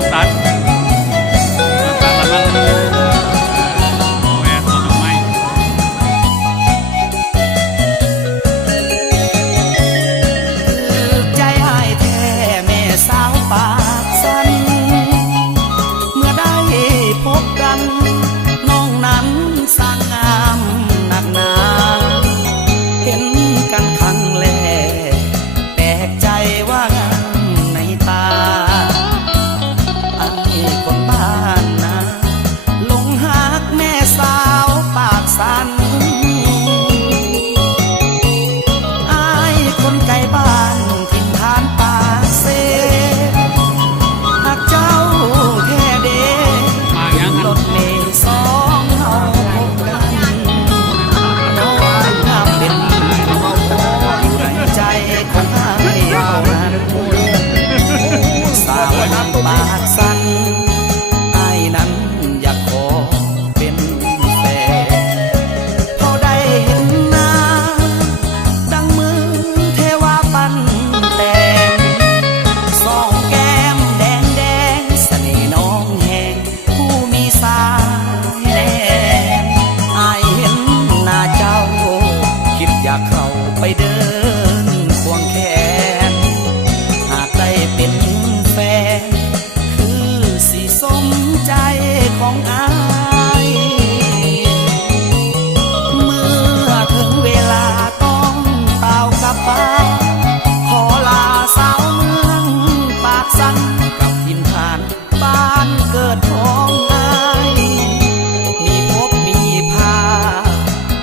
างตัดแล้วมันแหวนต้นไม้ ใจหายแท้แม่สาวปากสันเมื่อได้พบกันน้องนั้นสร้างงามหนักหนาเห็นกันครั้งแรกแปลกใจว่างามในตาไอ้คนบ้านนาหลงหักแม่สาวปากสันไอ้คนไกลบ้านถิ่นฐานปากเซหักเจ้าแท้เด้รถเมล์สองเฮาพบกันน้องงามเป็นเมาโอ้อยู่ในใจของไอ้เท่านั้นสาวปากสันไอ้นั้นอยากขอเป็นแฟนพอได้เห็นหน้าดังมือเทวาปันแต่งสองแก้มแดงแดงเสน่ห์น้องแหงผู้มีสายแนมไอ้เห็นหน้าเจ้าคิดอยากเข้าไปเดินควงแขนหากได้เป็นแฟนคือสิสมใจของอายเมื่อถึงเวลาต้องเป่ากลับบ้านขอลาสาวเมืองปากสันกับทินฐานบ้านเกิดของอายมีพบมีพา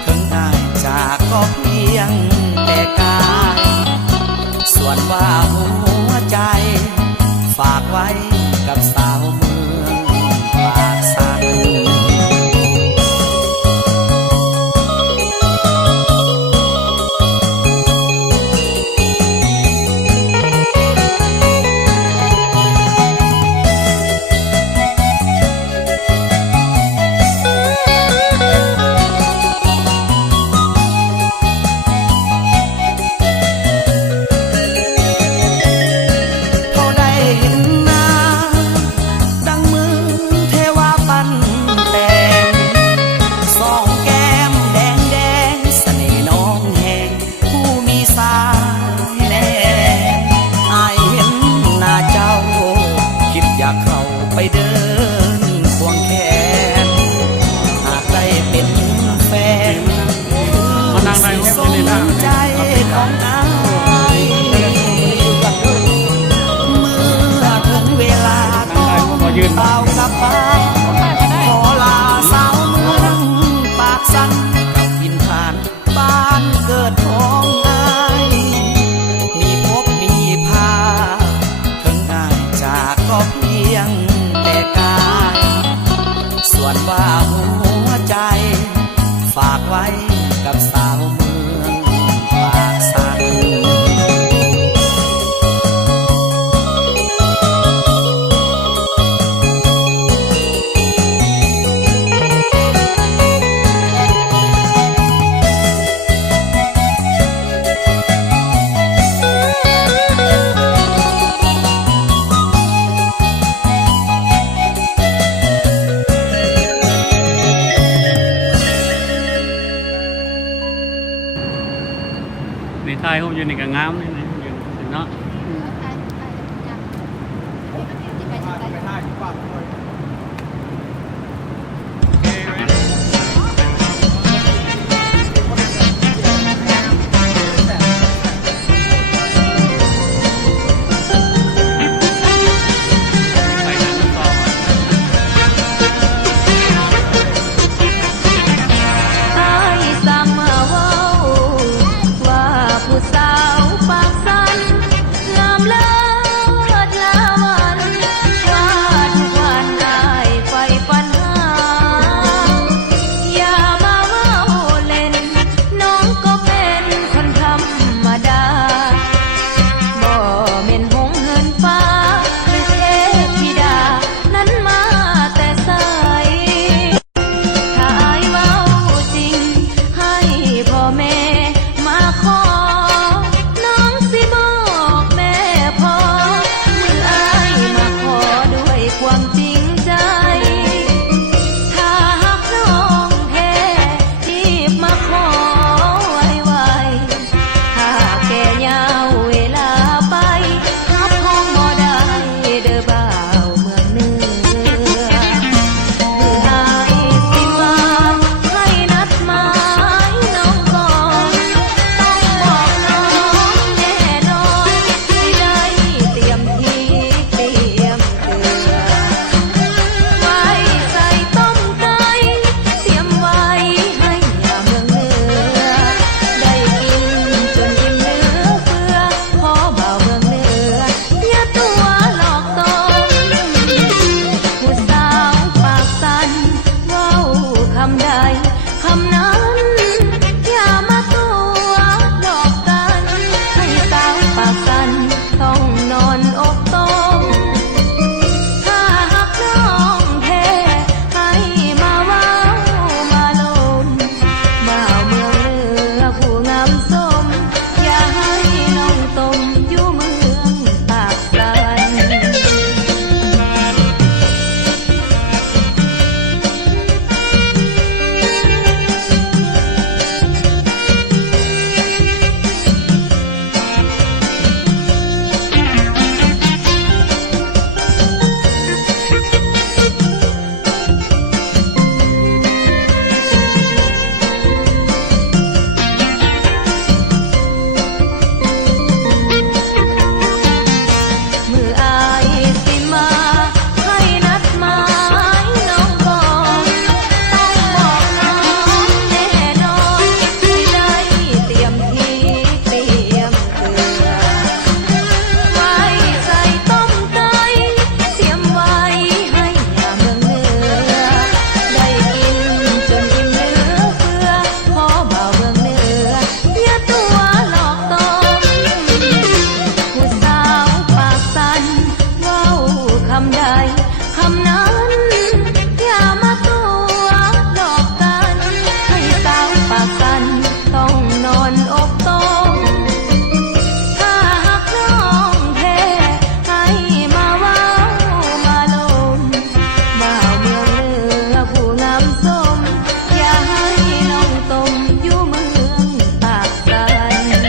ถึงอายจากก็เพียงแต่กายส่วนว่าหัวใจฝากไว้กับสาวเมืองปากสัน พอได้เห็นหน้าดังมือเทวาปันแต่งสองแก้มแดงแดงเสน่ห์น้องแหงผู้มีสายแนมอายเห็นหน้าเจ้าคิดอยากเข้าไปเดินควงแขนหากได้เป็นแฟนมานั่งได้ สิ แค่ ส นี้ ม นะ ใจของอายเมื่อถึงเวลาต้องเป่ากลับบ้านขอลาสาวเมืองปากสันกับทินฐานบ้านเกิดของอายมีพบมีพาถึงอายจากก็เพียงแต่กายส่วนว่าหัวใจฝากไว้กับสาวเมืองปากสัน ในไทยเขาอยู่ในกระงามนี่นะอยู่เนาะงามเลิศลาวันว่าทุกวัน ำใดคำนั้นอย่ามาตัวหลอกกันให้สาวปากกันต้องนอนอกตกถ้าหากน้องแพ้ให้มาเว้ามาลมบ่าวเมืองเหนือผู้งามสมอย่าให้น้องตมอยู่เมืองปากกัน เ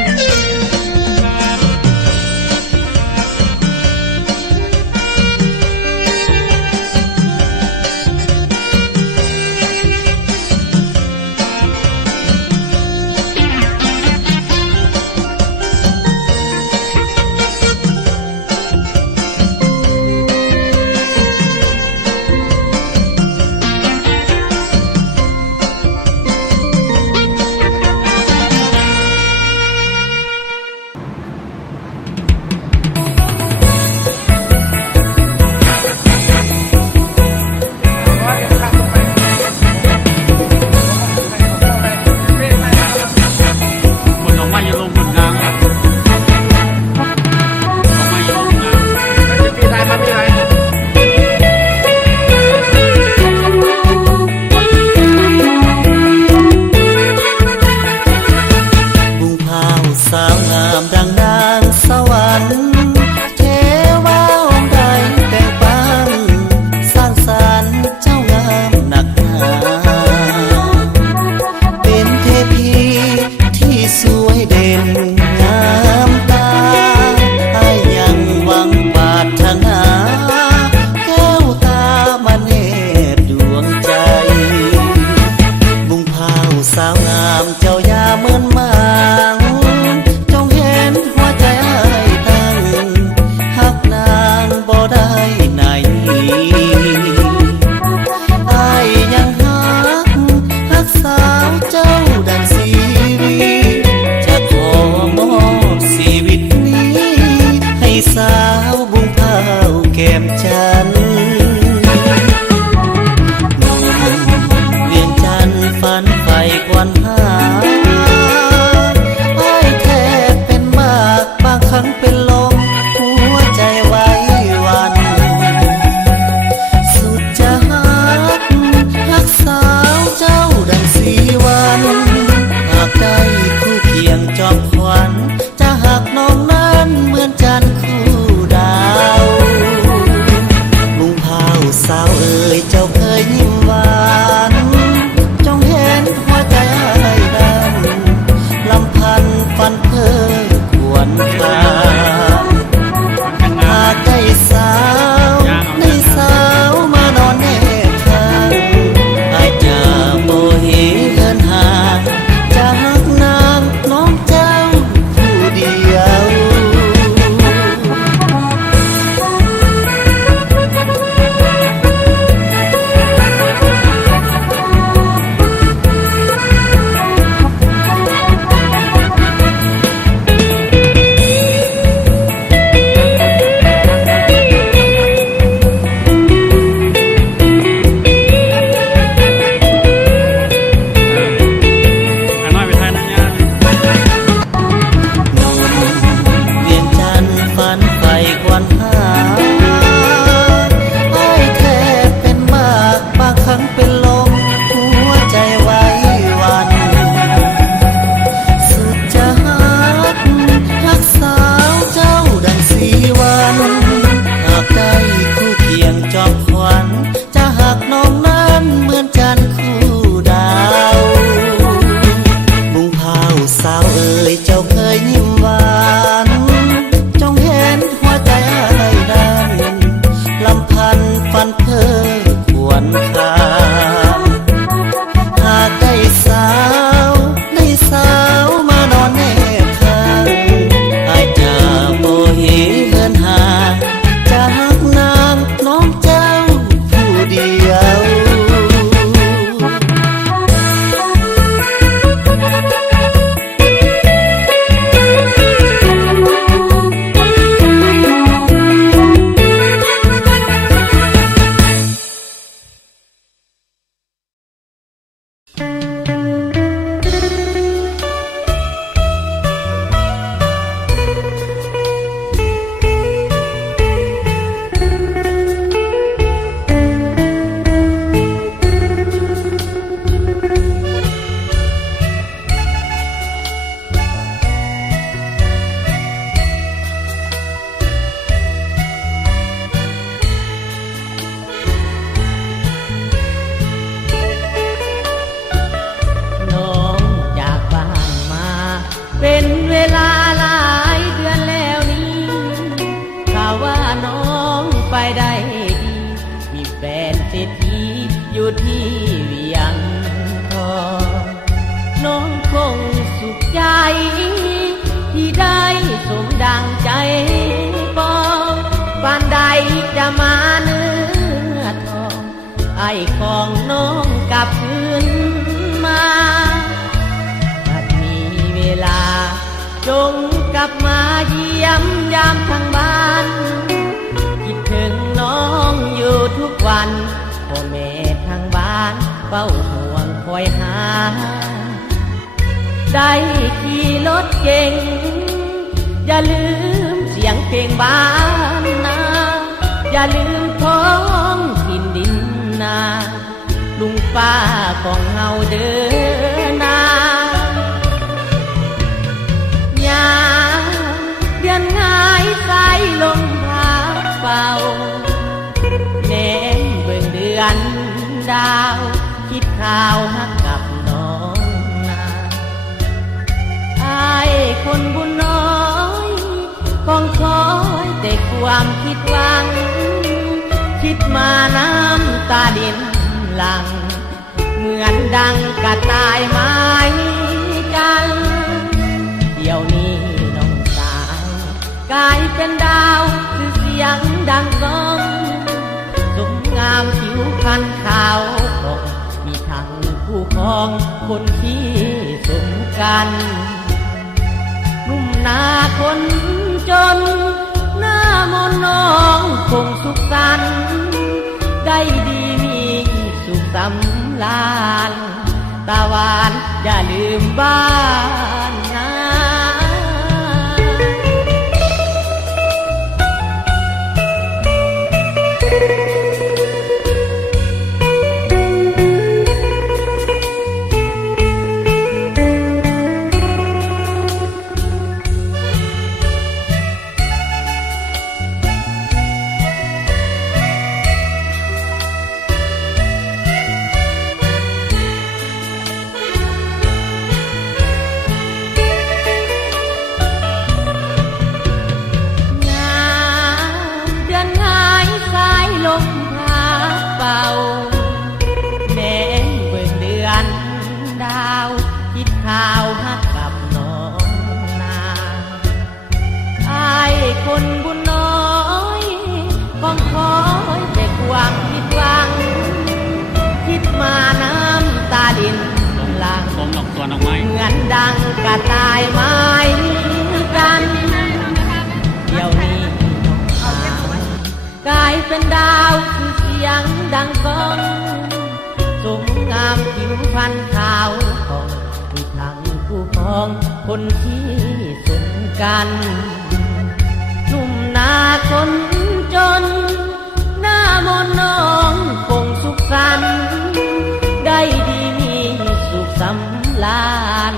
แฟนเศรษฐีอยู่ที่เวียงทองน้องคงสุขใจที่ได้สมดังใจปองปานใดจะมาเนื้อทองไอ้ของน้องกลับคืนมาหากมีเวลาจงกลับมาเยี่ยมยามทางบ้านคิดถึงน้องอยู่ทุกวันพ่อแม่ทางบ้านเฝ้าห่วงคอยหาได้ขี่รถเก่งอย่าลืมเสียงเพลงบ้านนาอย่าลืมท้องถิ่นดินนาลุงป้าของเฮาเดินนายามเดือนง่ายสายลมพัดเป่าแนมเบิ่งเดือนดาวคิดข่าวฮักกับน้องนาไอ้คนบุญน้อยคงคอยแต่ความผิดหวังคิดมาน้ำตาดินหลังเหมือนดังกระต่ายไม้จันเดี๋ยวนี้น้องสาวกลายเป็นดาวคือเสียงดังก้องสมงามผิวพรรณขาวของมีทั้งผู้ครองคนที่สมกันนุ่มนาคนจนหน้ามนน้องคงสุขสันต์ได้ดีมีสุขสำราญตาหวานอย่าลืมบ้านนา ดังกระต่ายไม้กันเดี๋ยวนี้น้องสาวกลายเป็นดาวคือเสียงดังก้องสมงามผิวพรรณขาวของมีทั้งผู้ครองคนที่สมกันหนุ่มนาคนจนหน้ามนน้องคงสุขสันต์ได้ดีมีสุขสำราญ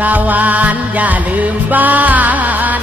ตาหวานอย่าลืมบ้าน